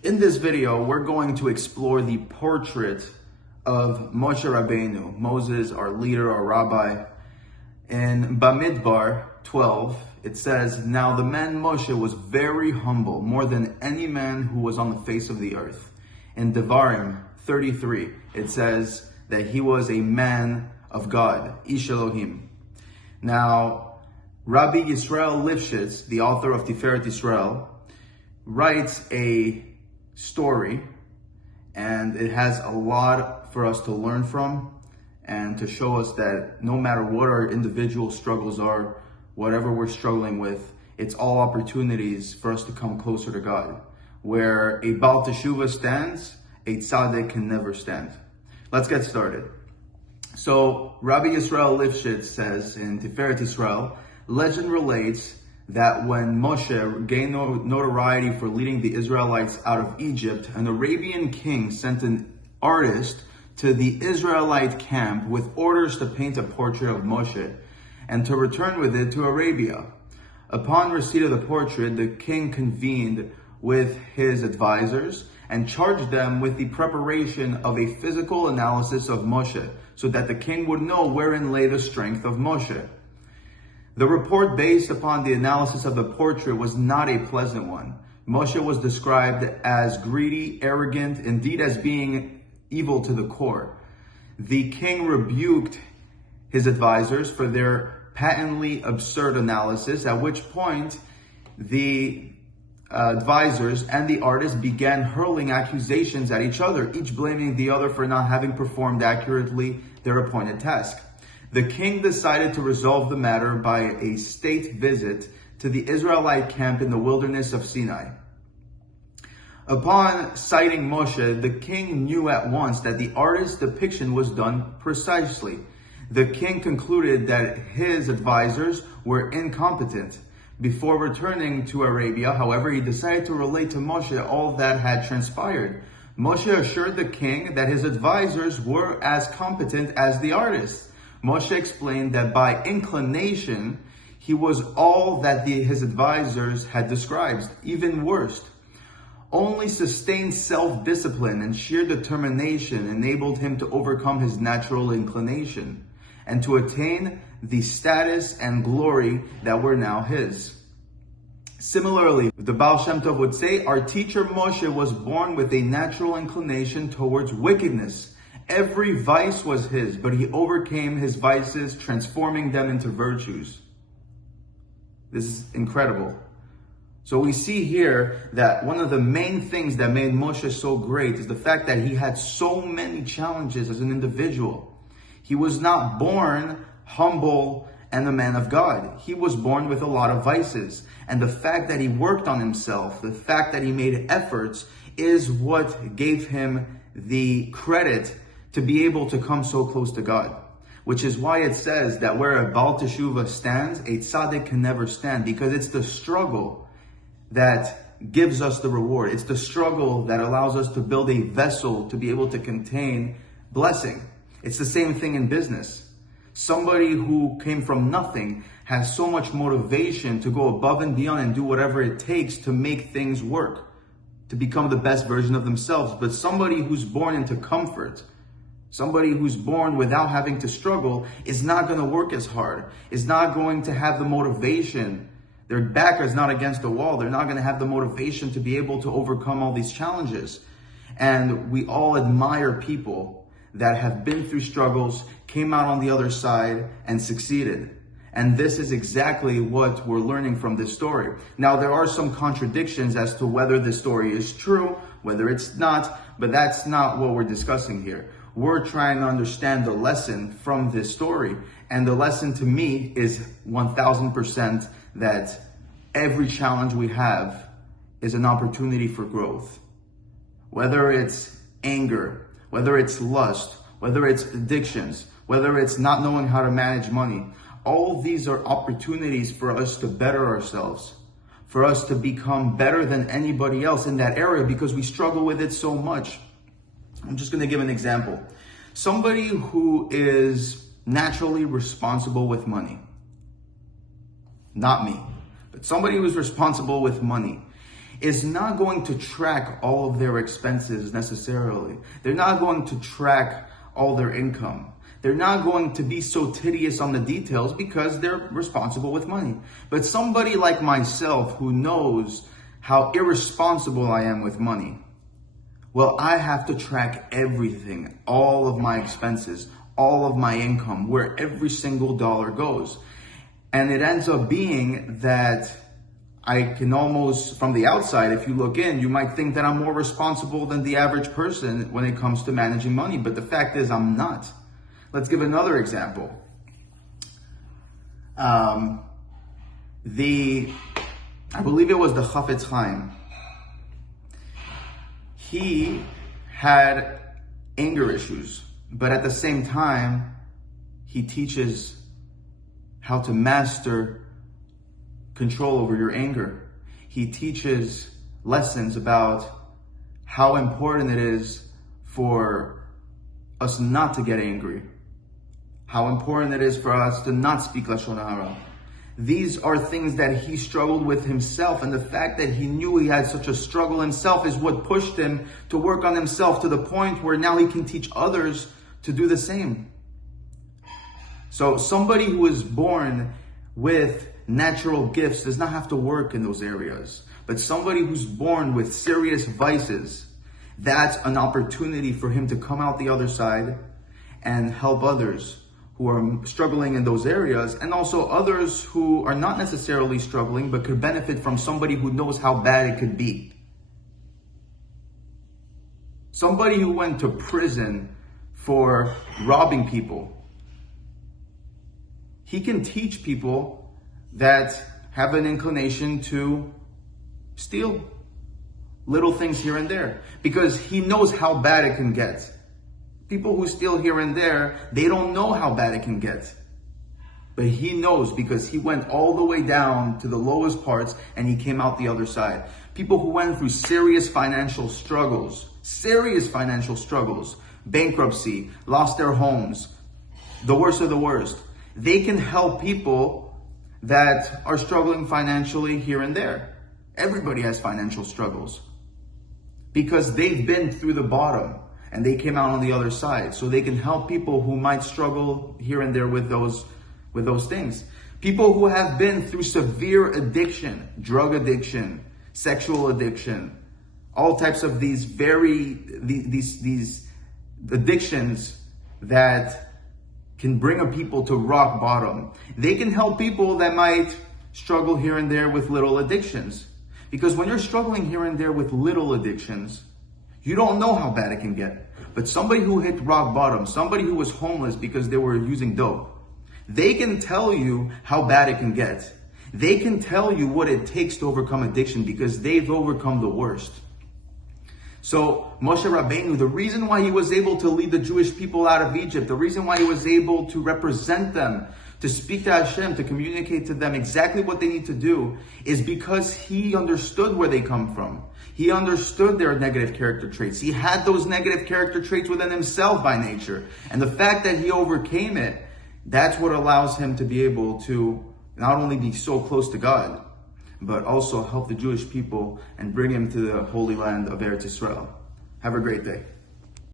In this video, we're going to explore the portrait of Moshe Rabbeinu, Moses, our leader, our rabbi. In Bamidbar 12, it says, "Now the man Moshe was very humble, more than any man who was on the face of the earth." In Devarim 33, it says that he was a man of God, Ish Elohim. Now, Rabbi Yisrael Lifshitz, the author of Tifferet Yisrael, writes a story, and it has a lot for us to learn from and to show us that no matter what our individual struggles are, whatever we're struggling with, it's all opportunities for us to come closer to God. Where a Baal Teshuvah stands, a tzaddik can never stand. Let's get started. So Rabbi Yisrael Lifshitz says in Tifferet Yisrael, legend relates that when Moshe gained notoriety for leading the Israelites out of Egypt, an Arabian king sent an artist to the Israelite camp with orders to paint a portrait of Moshe and to return with it to Arabia. Upon receipt of the portrait, the king convened with his advisors and charged them with the preparation of a physical analysis of Moshe so that the king would know wherein lay the strength of Moshe. The report based upon the analysis of the portrait was not a pleasant one. Moshe was described as greedy, arrogant, indeed as being evil to the core. The king rebuked his advisors for their patently absurd analysis, at which point the advisors and the artist began hurling accusations at each other, each blaming the other for not having performed accurately their appointed task. The king decided to resolve the matter by a state visit to the Israelite camp in the wilderness of Sinai. Upon sighting Moshe, the king knew at once that the artist's depiction was done precisely. The king concluded that his advisors were incompetent. Before returning to Arabia, however, he decided to relate to Moshe all that had transpired. Moshe assured the king that his advisors were as competent as the artist. Moshe explained that by inclination, he was all that his advisors had described, even worse. Only sustained self-discipline and sheer determination enabled him to overcome his natural inclination and to attain the status and glory that were now his. Similarly, the Baal Shem Tov would say, our teacher Moshe was born with a natural inclination towards wickedness. Every vice was his, but he overcame his vices, transforming them into virtues. This is incredible. So we see here that one of the main things that made Moshe so great is the fact that he had so many challenges as an individual. He was not born humble and a man of God. He was born with a lot of vices. And the fact that he worked on himself, the fact that he made efforts, is what gave him the credit to be able to come so close to God. Which is why it says that where a Baal Teshuvah stands, a tzaddik can never stand, because it's the struggle that gives us the reward. It's the struggle that allows us to build a vessel to be able to contain blessing. It's the same thing in business. Somebody who came from nothing has so much motivation to go above and beyond and do whatever it takes to make things work, to become the best version of themselves. But somebody who's born into comfort, somebody who's born without having to struggle, is not going to work as hard, is not going to have the motivation. Their back is not against the wall. They're not going to have the motivation to be able to overcome all these challenges. And we all admire people that have been through struggles, came out on the other side, and succeeded. And this is exactly what we're learning from this story. Now, there are some contradictions as to whether this story is true, whether it's not, but that's not what we're discussing here. We're trying to understand the lesson from this story. And the lesson to me is 1000% that every challenge we have is an opportunity for growth. Whether it's anger, whether it's lust, whether it's addictions, whether it's not knowing how to manage money, all these are opportunities for us to better ourselves, for us to become better than anybody else in that area because we struggle with it so much. I'm just going to give an example. Somebody who is naturally responsible with money, not me, but somebody who's responsible with money, is not going to track all of their expenses necessarily. They're not going to track all their income. They're not going to be so tedious on the details because they're responsible with money. But somebody like myself who knows how irresponsible I am with money, well, I have to track everything, all of my expenses, all of my income, where every single dollar goes. And it ends up being that I can almost, from the outside, if you look in, you might think that I'm more responsible than the average person when it comes to managing money. But the fact is, I'm not. Let's give another example. I believe it was the Chafetz Chaim. He had anger issues, but at the same time, he teaches how to master control over your anger. He teaches lessons about how important it is for us not to get angry, how important it is for us to not speak Lashon Hara. These are things that he struggled with himself, and the fact that he knew he had such a struggle himself is what pushed him to work on himself to the point where now he can teach others to do the same. So somebody who is born with natural gifts does not have to work in those areas. But somebody who's born with serious vices, that's an opportunity for him to come out the other side and help others who are struggling in those areas, and also others who are not necessarily struggling but could benefit from somebody who knows how bad it could be. Somebody who went to prison for robbing people, he can teach people that have an inclination to steal little things here and there, because he knows how bad it can get. People who steal here and there, they don't know how bad it can get. But he knows, because he went all the way down to the lowest parts and he came out the other side. People who went through serious financial struggles, bankruptcy, lost their homes, the worst of the worst. They can help people that are struggling financially here and there. Everybody has financial struggles because they've been through the bottom and they came out on the other side. So they can help people who might struggle here and there with those things. People who have been through severe addiction, drug addiction, sexual addiction, all types of these addictions that can bring a people to rock bottom. They can help people that might struggle here and there with little addictions. Because when you're struggling here and there with little addictions, you don't know how bad it can get. But somebody who hit rock bottom, somebody who was homeless because they were using dope, they can tell you how bad it can get. They can tell you what it takes to overcome addiction because they've overcome the worst. So Moshe Rabbeinu, the reason why he was able to lead the Jewish people out of Egypt, the reason why he was able to represent them, to speak to Hashem, to communicate to them exactly what they need to do, is because he understood where they come from. He understood their negative character traits. He had those negative character traits within himself by nature. And the fact that he overcame it, that's what allows him to be able to not only be so close to God, but also help the Jewish people and bring him to the holy land of Eretz Yisrael. Have a great day.